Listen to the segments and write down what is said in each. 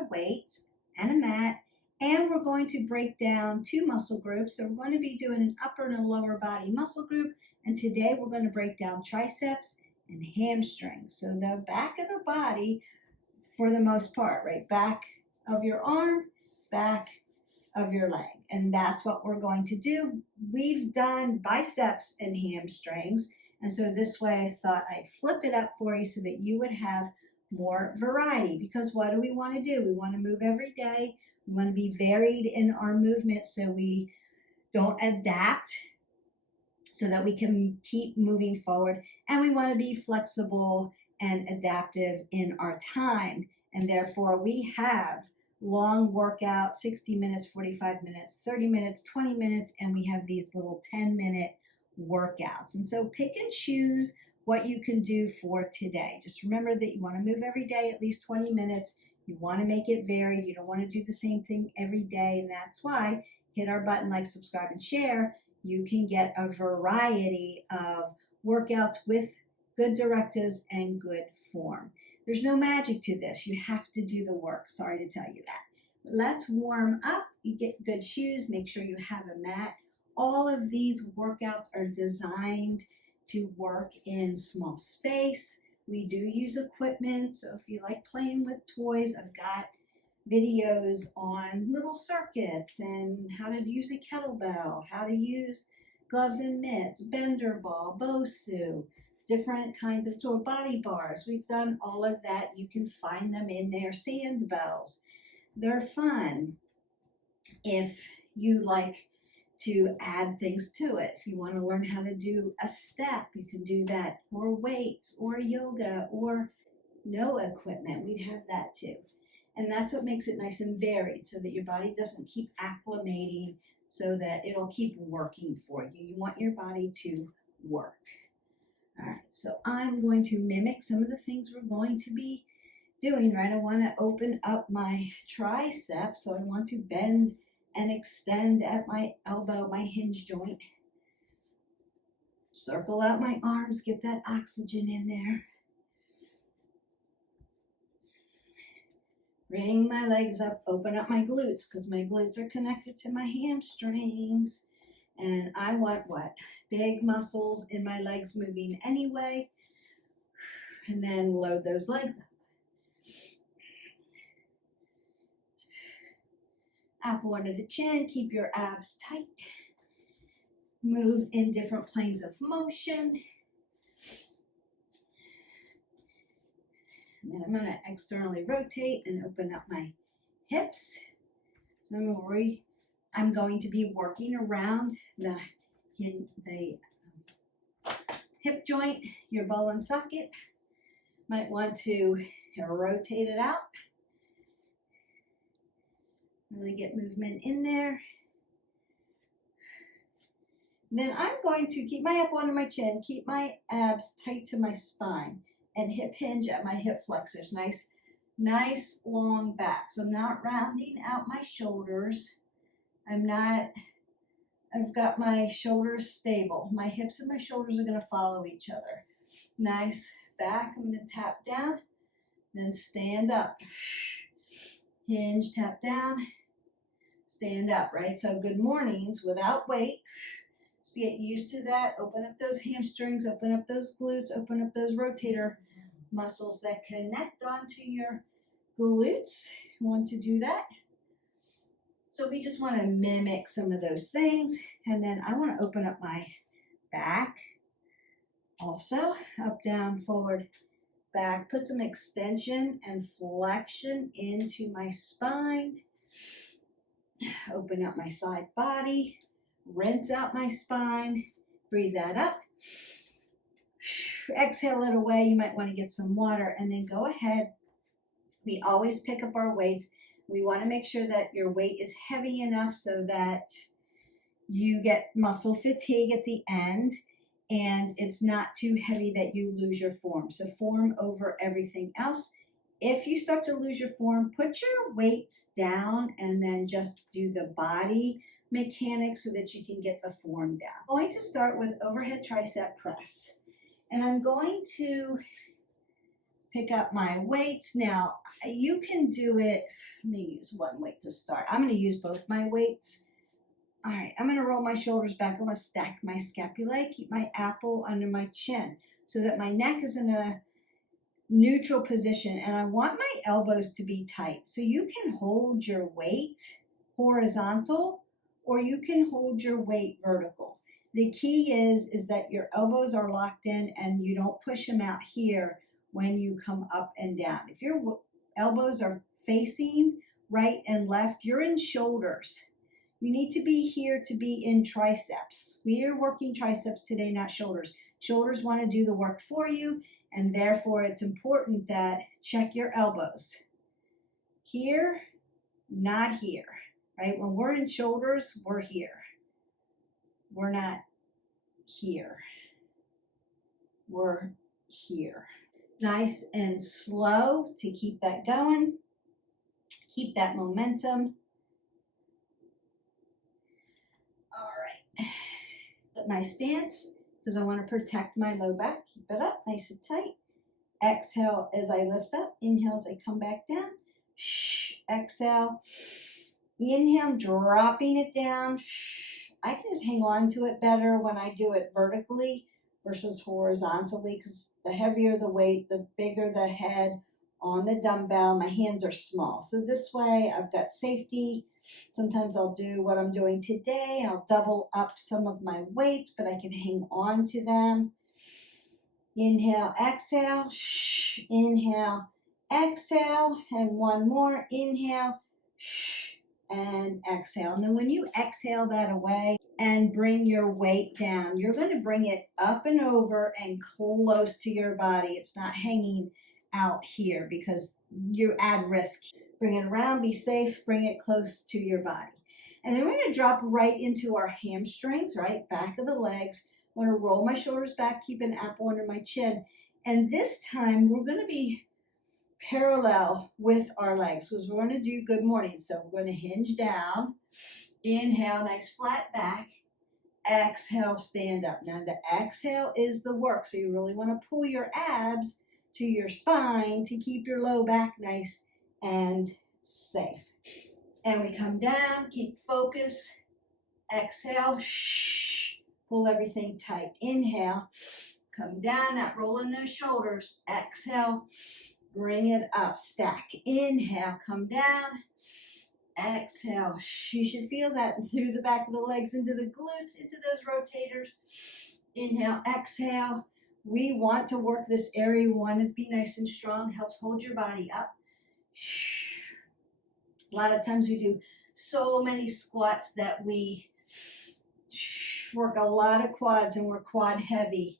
of weights and a mat, and we're going to break down 2 muscle groups. So we're going to be doing an upper and a lower body muscle group, and today we're going to break down triceps and hamstrings. So the back of the body for the most part, right? Back of your arm, back of your leg. And that's what we're going to do. We've done biceps and hamstrings. And so this way I thought I'd flip it up for you so that you would have more variety. Because what do we want to do? We want to move every day. We want to be varied in our movement so we don't adapt, so that we can keep moving forward. And we want to be flexible and adaptive in our time. And therefore we have long workout, 60 minutes, 45 minutes, 30 minutes, 20 minutes, and we have these little 10-minute workouts. And so pick and choose what you can do for today. Just remember that you want to move every day at least 20 minutes. You want to make it varied. You don't want to do the same thing every day. And that's why hit our button, like, subscribe, and share. You can get a variety of workouts with good directives and good form. There's no magic to this. You have to do the work. Sorry to tell you that. But let's warm up. You get good shoes. Make sure you have a mat. All of these workouts are designed to work in small space. We do use equipment. So if you like playing with toys, I've got videos on little circuits and how to use a kettlebell, how to use gloves and mitts, bender ball, BOSU, different kinds of tool body bars. We've done all of that. You can find them in there. Sand bells. They're fun if you like to add things to it. If you want to learn how to do a step, you can do that, or weights, or yoga, or no equipment. We'd have that too. And that's what makes it nice and varied, so that your body doesn't keep acclimating, so that it'll keep working for you. You want your body to work. All right, so I'm going to mimic some of the things we're going to be doing, right? I want to open up my triceps, so I want to bend and extend at my elbow, my hinge joint. Circle out my arms, get that oxygen in there. Bring my legs up, open up my glutes, because my glutes are connected to my hamstrings. And I want what? Big muscles in my legs moving anyway. And then load those legs up. Apple under the chin, keep your abs tight. Move in different planes of motion. And then I'm going to externally rotate and open up my hips. So I'm going to be working around the hip joint, your ball and socket. Might want to rotate it out. Really get movement in there. And then I'm going to keep my elbow under my chin, keep my abs tight to my spine, and hip hinge at my hip flexors. Nice long back. So I'm not rounding out my shoulders. I've got my shoulders stable. My hips and my shoulders are going to follow each other. Nice back. I'm going to tap down, then stand up. Hinge, tap down, stand up, right? So good mornings without weight. So get used to that. Open up those hamstrings, open up those glutes, open up those rotator muscles that connect onto your glutes. You want to do that. So we just want to mimic some of those things. And then I want to open up my back also. Up, down, forward, back. Put some extension and flexion into my spine. Open up my side body. Rinse out my spine. Breathe that up. Exhale it away. You might want to get some water, and then go ahead. We always pick up our weights. We want to make sure that your weight is heavy enough so that you get muscle fatigue at the end, and it's not too heavy that you lose your form. So form over everything else. If you start to lose your form, put your weights down and then just do the body mechanics so that you can get the form down. I'm going to start with overhead tricep press. And I'm going to pick up my weights. Now, you can do it Let me use one weight to start. I'm going to use both my weights. All right, I'm going to roll my shoulders back. I'm going to stack my scapulae, keep my apple under my chin so that my neck is in a neutral position, and I want my elbows to be tight. So you can hold your weight horizontal or you can hold your weight vertical. The key is that your elbows are locked in and you don't push them out here when you come up and down. If your elbows are facing right and left, you're in shoulders. You need to be here to be in triceps. We are working triceps today, not shoulders. Shoulders want to do the work for you, and therefore it's important that check your elbows. Here, not here, right? When we're in shoulders, we're here. We're not here. We're here. Nice and slow to keep that going. Keep that momentum. All right. At my stance, because I want to protect my low back. Keep it up nice and tight. Exhale as I lift up. Inhale as I come back down. Exhale. Inhale, dropping it down. I can just hang on to it better when I do it vertically versus horizontally, because the heavier the weight, the bigger the head on the dumbbell. My hands are small. So this way I've got safety. Sometimes I'll do what I'm doing today. I'll double up some of my weights, but I can hang on to them. Inhale, exhale. Inhale, exhale. And one more. Inhale and exhale. And then when you exhale that away and bring your weight down, you're going to bring it up and over and close to your body. It's not hanging out here because you're at risk. Bring it around, be safe, bring it close to your body. And then we're going to drop right into our hamstrings, right? Back of the legs. I'm going to roll my shoulders back, keep an apple under my chin. And this time we're going to be parallel with our legs because we're going to do good morning. So we're going to hinge down. Inhale, nice flat back. Exhale, stand up. Now the exhale is the work. So you really want to pull your abs to your spine to keep your low back nice and safe. And we come down, keep focus. Exhale, pull everything tight. Inhale, come down, not rolling those shoulders. Exhale, bring it up, stack. Inhale, come down. Exhale, you should feel that through the back of the legs, into the glutes, into those rotators. Inhale, exhale. We want to work this area. We want to be nice and strong. Helps hold your body up. A lot of times we do so many squats that we work a lot of quads and we're quad heavy.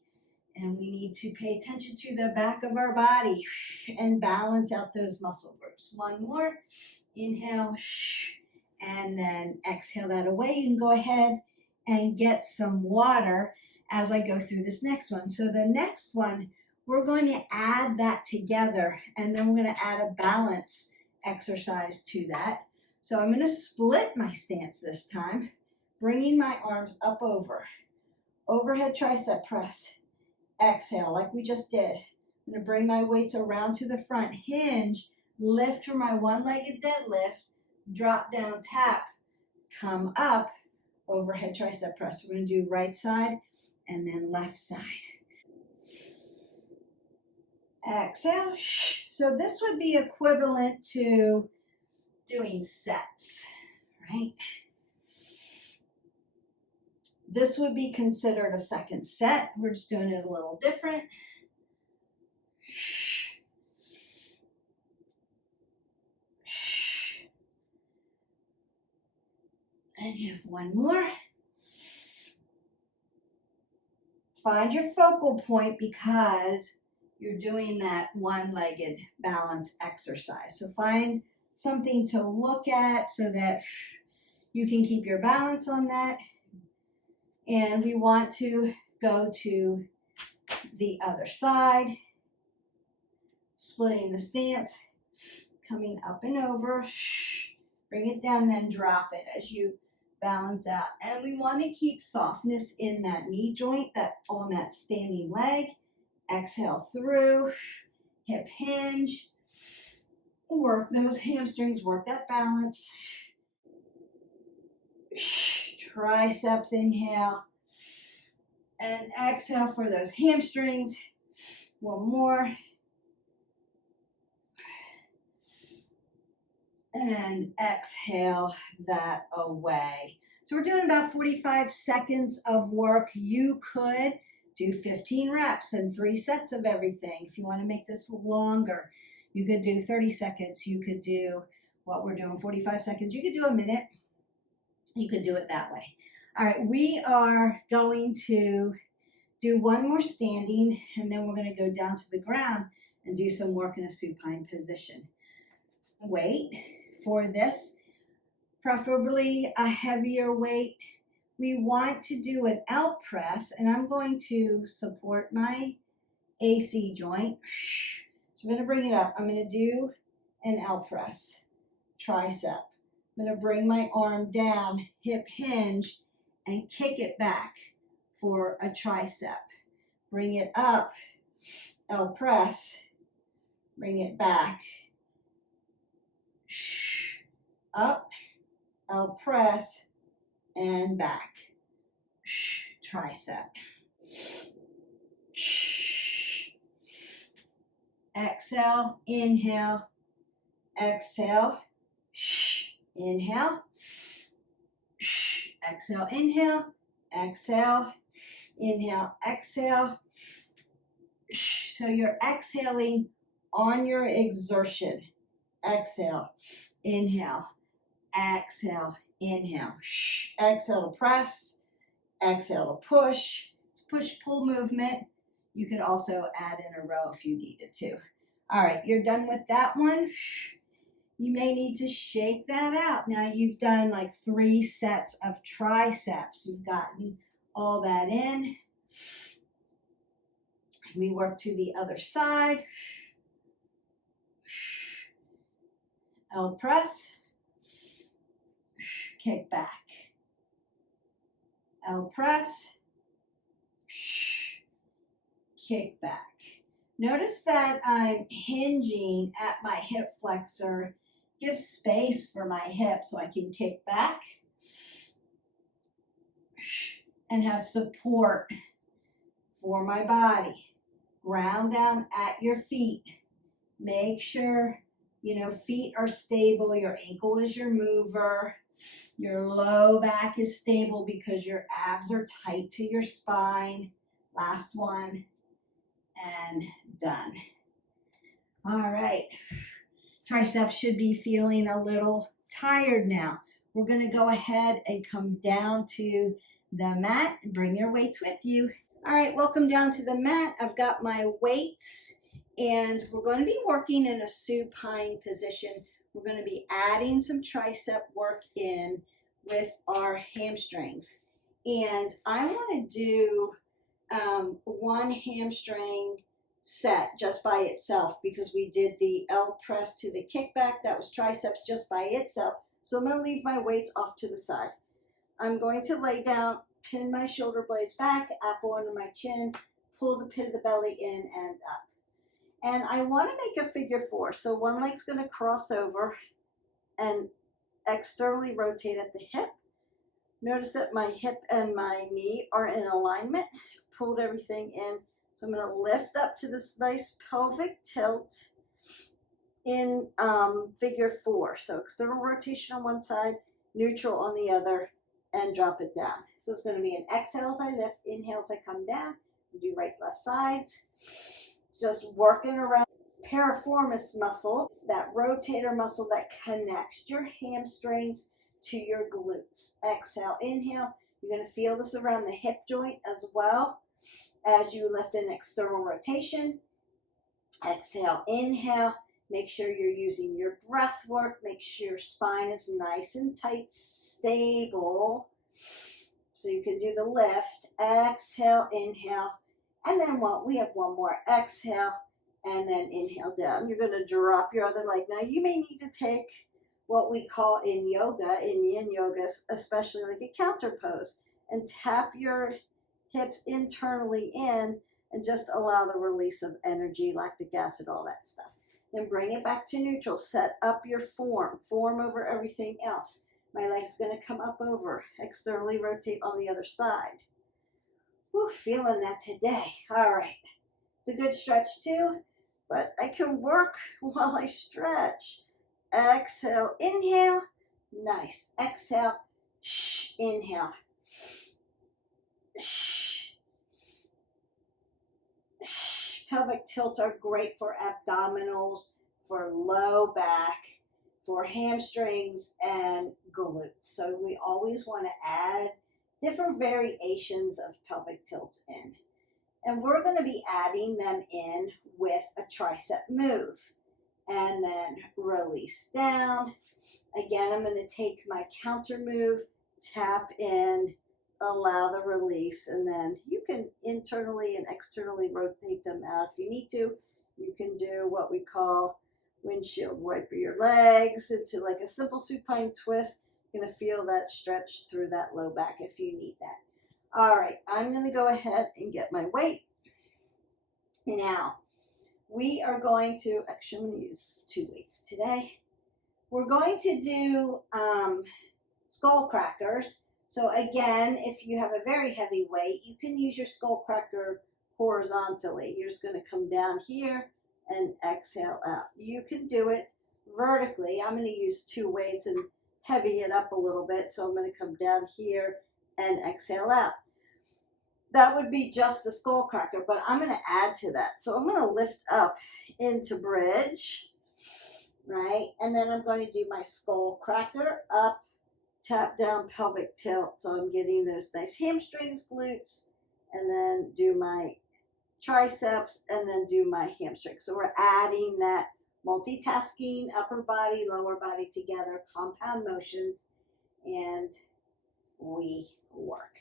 And we need to pay attention to the back of our body and balance out those muscle groups. One more. Inhale. And then exhale that away. You can go ahead and get some water as I go through this next one. So the next one, we're going to add that together, and then we're going to add a balance exercise to that. So I'm going to split my stance this time, bringing my arms up over. Overhead tricep press. Exhale, like we just did. I'm going to bring my weights around to the front. Hinge, lift for my one-legged deadlift, drop down, tap, come up, overhead tricep press. We're going to do right side and then left side. Exhale. So this would be equivalent to doing sets, right? This would be considered a second set. We're just doing it a little different. And you have one more. Find your focal point because you're doing that one-legged balance exercise. So find something to look at so that you can keep your balance on that. And we want to go to the other side, splitting the stance, coming up and over, bring it down, then drop it as you balance out. And we want to keep softness in that knee joint, that on that standing leg. Exhale through, hip hinge. Work those hamstrings, work that balance. Triceps, inhale. And exhale for those hamstrings. One more. And exhale that away. So we're doing about 45 seconds of work. You could do 15 reps and 3 sets of everything. If you want to make this longer, you could do 30 seconds. You could do what we're doing, 45 seconds. You could do a minute. You could do it that way. All right, we are going to do one more standing, and then we're going to go down to the ground and do some work in a supine position. Weight for this, preferably a heavier weight. We want to do an L press, and I'm going to support my AC joint. So I'm going to bring it up. I'm going to do an L press, tricep. I'm going to bring my arm down, hip hinge, and kick it back for a tricep. Bring it up, L press, bring it back, up, L press, and back, tricep. Exhale, inhale, exhale, inhale, exhale, inhale, exhale, inhale, exhale. So you're exhaling on your exertion. Exhale, inhale, exhale, inhale. Exhale to press, exhale to push. Push-pull movement. You could also add in a row if you needed to. All right, you're done with that one. You may need to shake that out. Now you've done like 3 sets of triceps. You've gotten all that in. We work to the other side. L press, kick back. L press, kick back. Notice that I'm hinging at my hip flexor. Give space for my hip so I can kick back and have support for my body. Ground down at your feet. Make sure, feet are stable. Your ankle is your mover. Your low back is stable because your abs are tight to your spine. Last one. And done. All right. Triceps should be feeling a little tired now. We're going to go ahead and come down to the mat. Bring your weights with you. All right, welcome down to the mat. I've got my weights, and we're going to be working in a supine position. We're going to be adding some tricep work in with our hamstrings. And I want to do one hamstring set just by itself because we did the L press to the kickback. That was triceps just by itself. So I'm going to leave my weights off to the side. I'm going to lay down, pin my shoulder blades back, apple under my chin, pull the pit of the belly in and up. And I want to make a figure 4. So one leg's going to cross over and externally rotate at the hip. Notice that my hip and my knee are in alignment. Pulled everything in. So I'm going to lift up to this nice pelvic tilt in figure 4. So external rotation on one side, neutral on the other, and drop it down. So it's going to be an exhale as I lift, inhale as I come down. Do right, left sides. Just working around piriformis muscle, that rotator muscle that connects your hamstrings to your glutes. Exhale, inhale. You're going to feel this around the hip joint as well as you lift an external rotation. Exhale, inhale. Make sure you're using your breath work. Make sure your spine is nice and tight, stable. So you can do the lift. Exhale, inhale. And then we have one more. Exhale, and then inhale down. You're going to drop your other leg. Now you may need to take what we call in yoga, in yin yoga, especially like a counter pose, and tap your hips internally in and just allow the release of energy, lactic acid, all that stuff. Then bring it back to neutral. Set up your form over everything else. My leg's going to come up over, externally rotate on the other side. Whew, feeling that today. All right. It's a good stretch too, but I can work while I stretch. Exhale, inhale. Nice. Exhale, inhale. Pelvic tilts are great for abdominals, for low back, for hamstrings and glutes. So we always want to add different variations of pelvic tilts in. And we're going to be adding them in with a tricep move. And then release down. Again, I'm going to take my counter move, tap in, allow the release, and then you can internally and externally rotate them out if you need to. You can do what we call windshield wiper your legs into like a simple supine twist. You're going to feel that stretch through that low back if you need that. All right, I'm going to go ahead and get my weight. Now, we are going to, actually I'm going to use 2 weights today. We're going to do skull crackers. So again, if you have a very heavy weight, you can use your skull cracker horizontally. You're just going to come down here and exhale out. You can do it vertically. I'm going to use 2 weights and heavy it up a little bit. So I'm going to come down here and exhale out. That would be just the skull cracker, but I'm going to add to that. So I'm going to lift up into bridge, right? And then I'm going to do my skull cracker up, tap down, pelvic tilt. So I'm getting those nice hamstrings, glutes, and then do my triceps, and then do my hamstrings. So we're adding that multitasking, upper body, lower body together, compound motions, and we work.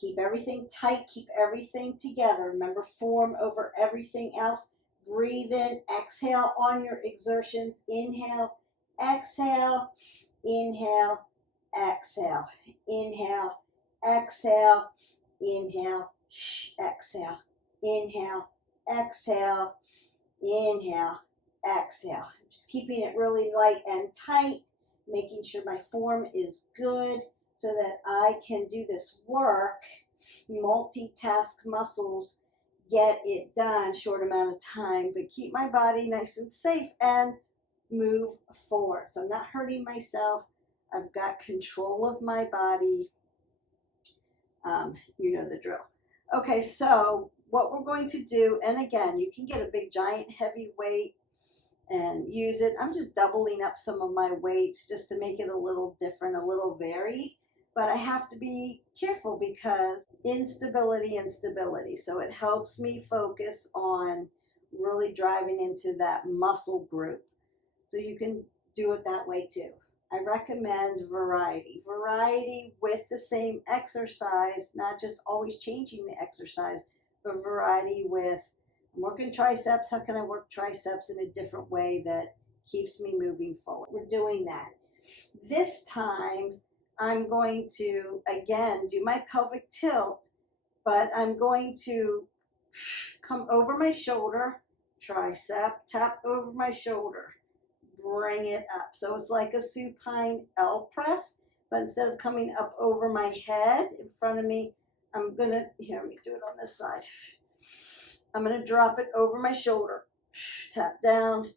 Keep everything tight, keep everything together. Remember, form over everything else. Breathe in, exhale on your exertions. Inhale, exhale, inhale, exhale, inhale, exhale, inhale, exhale, inhale, exhale, inhale, exhale. Just keeping it really light and tight, making sure my form is good so that I can do this work, multitask muscles, get it done, short amount of time, but keep my body nice and safe and move forward. So I'm not hurting myself. I've got control of my body. You know the drill. Okay, so what we're going to do, and again, you can get a big giant heavy weight and use it. I'm just doubling up some of my weights just to make it a little different, a little varied. But I have to be careful because instability and stability. So it helps me focus on really driving into that muscle group. So you can do it that way too. I recommend variety. Variety with the same exercise, not just always changing the exercise, but variety with, I'm working triceps, how can I work triceps in a different way that keeps me moving forward? We're doing that. This time, I'm going to, again, do my pelvic tilt, but I'm going to come over my shoulder, tricep, tap over my shoulder, bring it up. So it's like a supine L press, but instead of coming up over my head in front of me, I'm going to, here, let me do it on this side. I'm going to drop it over my shoulder, tap down,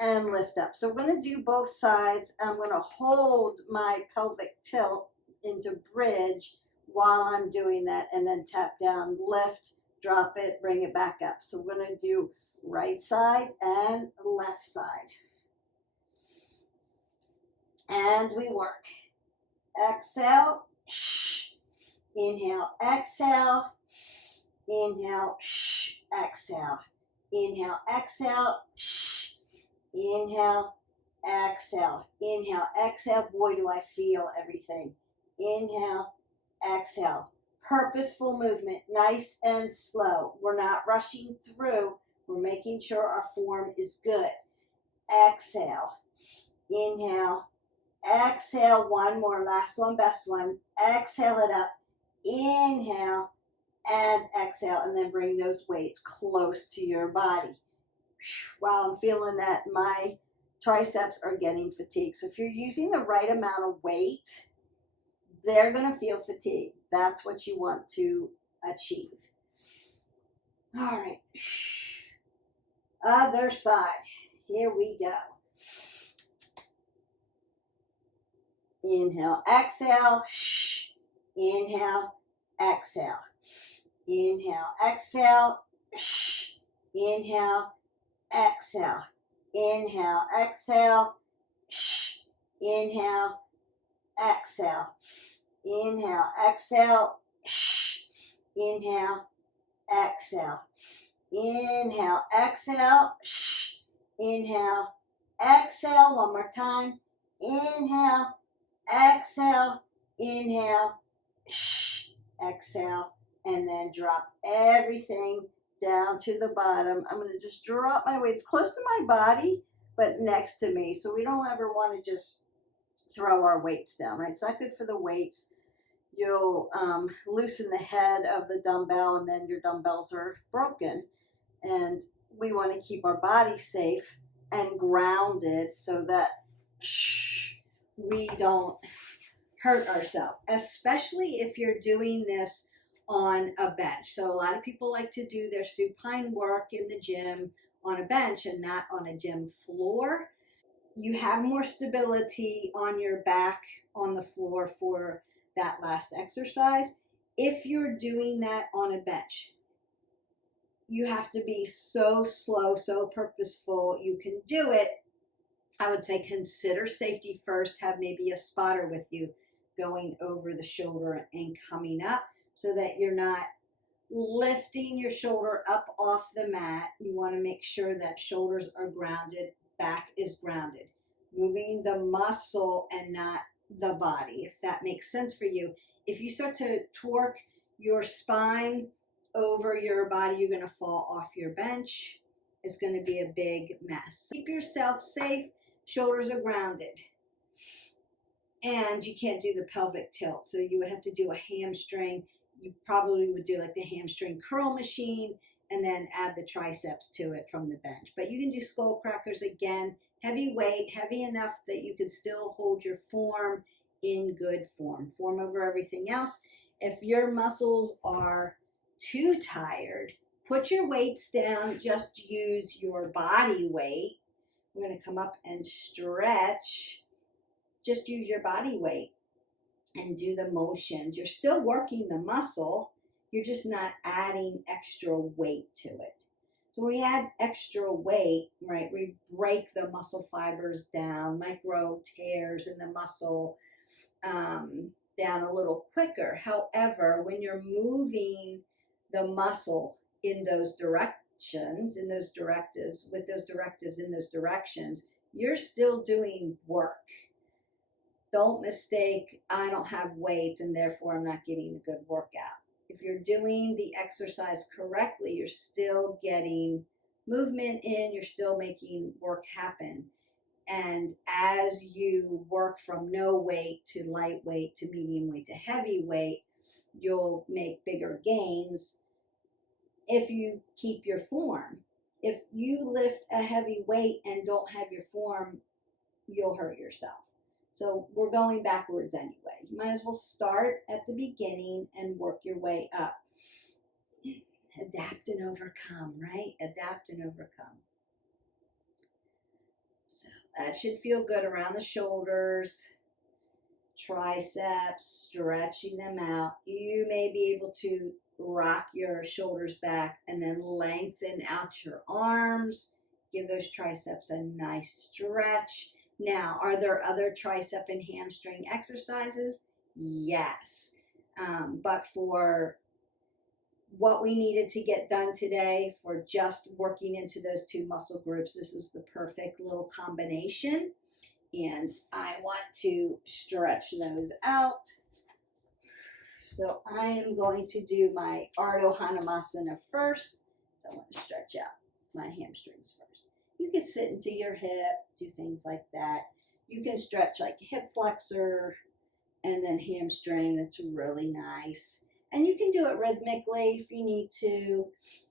and lift up. So we're going to do both sides. I'm going to hold my pelvic tilt into bridge while I'm doing that, and then tap down, lift, drop it, bring it back up. So we're going to do right side and left side. And we work. Exhale, inhale, exhale, inhale, exhale, inhale, exhale, inhale, exhale, inhale, exhale. Boy, do I feel everything. Inhale, exhale. Purposeful movement, nice and slow. We're not rushing through. We're making sure our form is good. Exhale, inhale, exhale. One more, last one, best one. Exhale it up. Inhale and exhale, and then bring those weights close to your body. while I'm feeling that my triceps are getting fatigued. So if you're using the right amount of weight, they're going to feel fatigued. That's what you want to achieve. All right. Other side. Here we go. Inhale, exhale. Inhale, exhale. Inhale, exhale. Inhale, exhale. Inhale, exhale. Inhale, exhale. Inhale, exhale. Inhale, exhale. Inhale, exhale. Inhale, exhale. One more time. Inhale, exhale. Inhale, exhale. And then drop everything down to the bottom. I'm going to just drop my weights close to my body, but next to me. So we don't ever want to just throw our weights down, right? It's not good for the weights. You'll loosen the head of the dumbbell, and then your dumbbells are broken. And we want to keep our body safe and grounded so that we don't hurt ourselves, especially if you're doing this on a bench. So a lot of people like to do their supine work in the gym on a bench and not on a gym floor. You have more stability on your back on the floor for that last exercise. If you're doing that on a bench, you have to be so slow, so purposeful. You can do it. I would say consider safety first. Have maybe a spotter with you going over the shoulder and coming up so that you're not lifting your shoulder up off the mat. You want to make sure that shoulders are grounded, back is grounded. Moving the muscle and not the body, if that makes sense for you. If you start to torque your spine over your body, you're going to fall off your bench. It's going to be a big mess. Keep yourself safe. Shoulders are grounded. And you can't do the pelvic tilt. So you would have to do a hamstring. You probably would do like the hamstring curl machine and then add the triceps to it from the bench. But you can do skull crackers again. Heavy weight, heavy enough that you can still hold your form in good form. Form over everything else. If your muscles are too tired, put your weights down. Just use your body weight. We're going to come up and stretch. Just use your body weight and do the motions. You're still working the muscle. You're just not adding extra weight to it. So when we add extra weight, right, we break the muscle fibers down, micro tears in the muscle down a little quicker. However, when you're moving the muscle in those directions, in those directives, with those directives in those directions, you're still doing work. Don't mistake, I don't have weights and therefore I'm not getting a good workout. If you're doing the exercise correctly, you're still getting movement in, you're still making work happen. And as you work from no weight to lightweight to medium weight to heavy weight, you'll make bigger gains if you keep your form. If you lift a heavy weight and don't have your form, you'll hurt yourself. So we're going backwards anyway. You might as well start at the beginning and work your way up. Adapt and overcome, right? Adapt and overcome. So that should feel good around the shoulders, triceps, stretching them out. You may be able to rock your shoulders back and then lengthen out your arms. Give those triceps a nice stretch. Now, are there other tricep and hamstring exercises? Yes. But for what we needed to get done today, for just working into those two muscle groups, this is the perfect little combination. And I want to stretch those out. So I am going to do my Ardha Hanumasana first. So I want to stretch out my hamstrings first. You can sit into your hip, do things like that. You can stretch like a hip flexor and then hamstring. That's really nice. And you can do it rhythmically if you need to,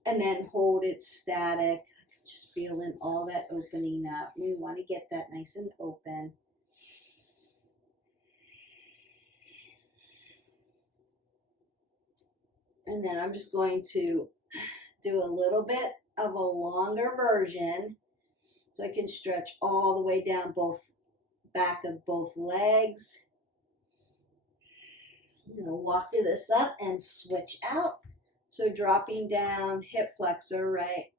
and then hold it static Just feeling all that opening up. We want to get that nice and open. And then I'm just going to do a little bit of a longer version so I can stretch all the way down both back of both legs. I'm going to walk this up and switch out. So dropping down, hip flexor, right?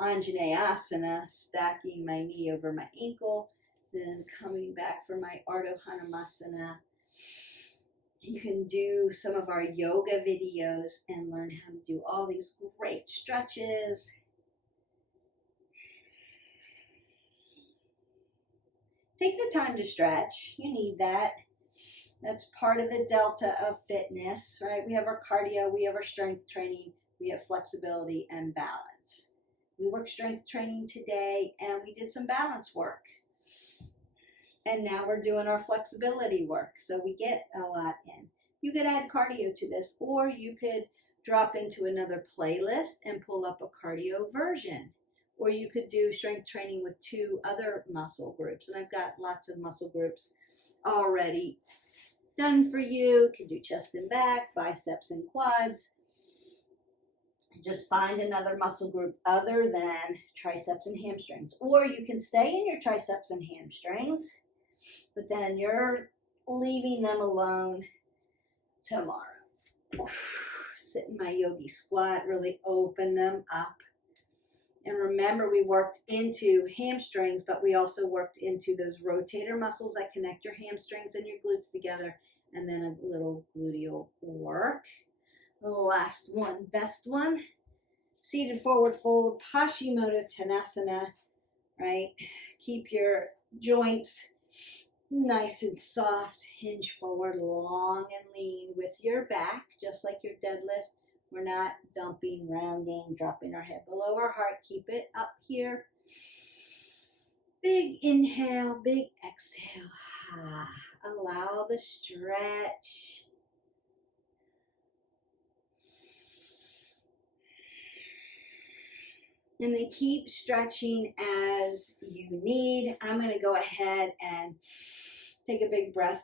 Anjaneyasana, stacking my knee over my ankle, then coming back for my Ardha Hanumasana. You can do some of our yoga videos and learn how to do all these great stretches. Take the time to stretch. You need that. That's part of the delta of fitness, right? We have our cardio, we have our strength training, we have flexibility and balance. We worked strength training today and we did some balance work. And now we're doing our flexibility work. So we get a lot in. You could add cardio to this, or you could drop into another playlist and pull up a cardio version. Or you could do strength training with 2 other muscle groups. And I've got lots of muscle groups already done for you. You can do chest and back, biceps and quads. Just find another muscle group other than triceps and hamstrings. Or you can stay in your triceps and hamstrings, but then you're leaving them alone tomorrow. Sit in my yogi squat, really open them up. And remember, we worked into hamstrings, but we also worked into those rotator muscles that connect your hamstrings and your glutes together, and then a little gluteal work. The last one, best one, seated forward fold, Paschimottanasana, right? Keep your joints nice and soft, hinge forward, long and lean with your back, just like your deadlift. We're not dumping, rounding, dropping our head below our heart. Keep it up here. Big inhale, big exhale. Allow the stretch. And then keep stretching as you need. I'm going to go ahead and take a big breath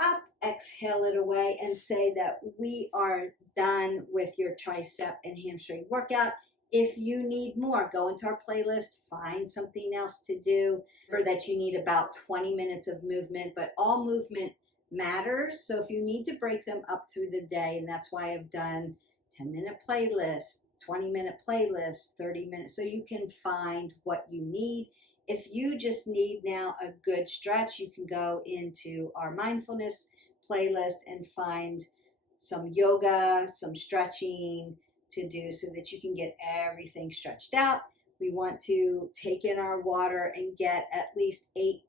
up, exhale it away, and say that we are done with your tricep and hamstring workout. If you need more, go into our playlist, find something else to do. Remember that you need about 20 minutes of movement, but all movement matters. So if you need to break them up through the day, and that's why I've done 10-minute playlist, 20-minute playlist, 30 minutes, so you can find what you need. If you just need now a good stretch, you can go into our mindfulness playlist and find some yoga, some stretching to do so that you can get everything stretched out. We want to take in our water and get at least 8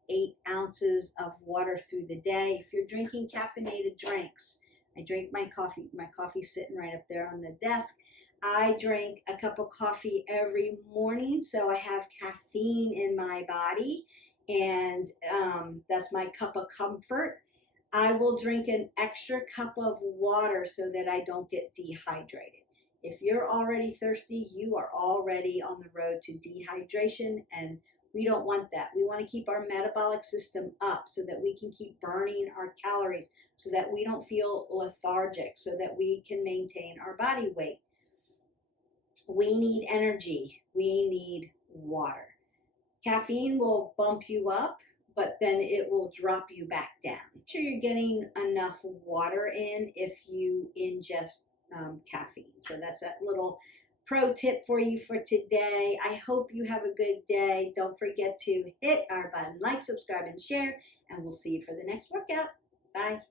ounces of water through the day. If you're drinking caffeinated drinks, I drink my coffee. My coffee's sitting right up there on the desk. I drink a cup of coffee every morning, so I have caffeine in my body, and that's my cup of comfort. I will drink an extra cup of water so that I don't get dehydrated. If you're already thirsty, you are already on the road to dehydration, and we don't want that. We want to keep our metabolic system up so that we can keep burning our calories, so that we don't feel lethargic, so that we can maintain our body weight. We need energy. We need water. Caffeine will bump you up, but then it will drop you back down. Make sure you're getting enough water in if you ingest caffeine. So that's that little pro tip for you for today. I hope you have a good day. Don't forget to hit our button, like, subscribe, and share, and we'll see you for the next workout. Bye.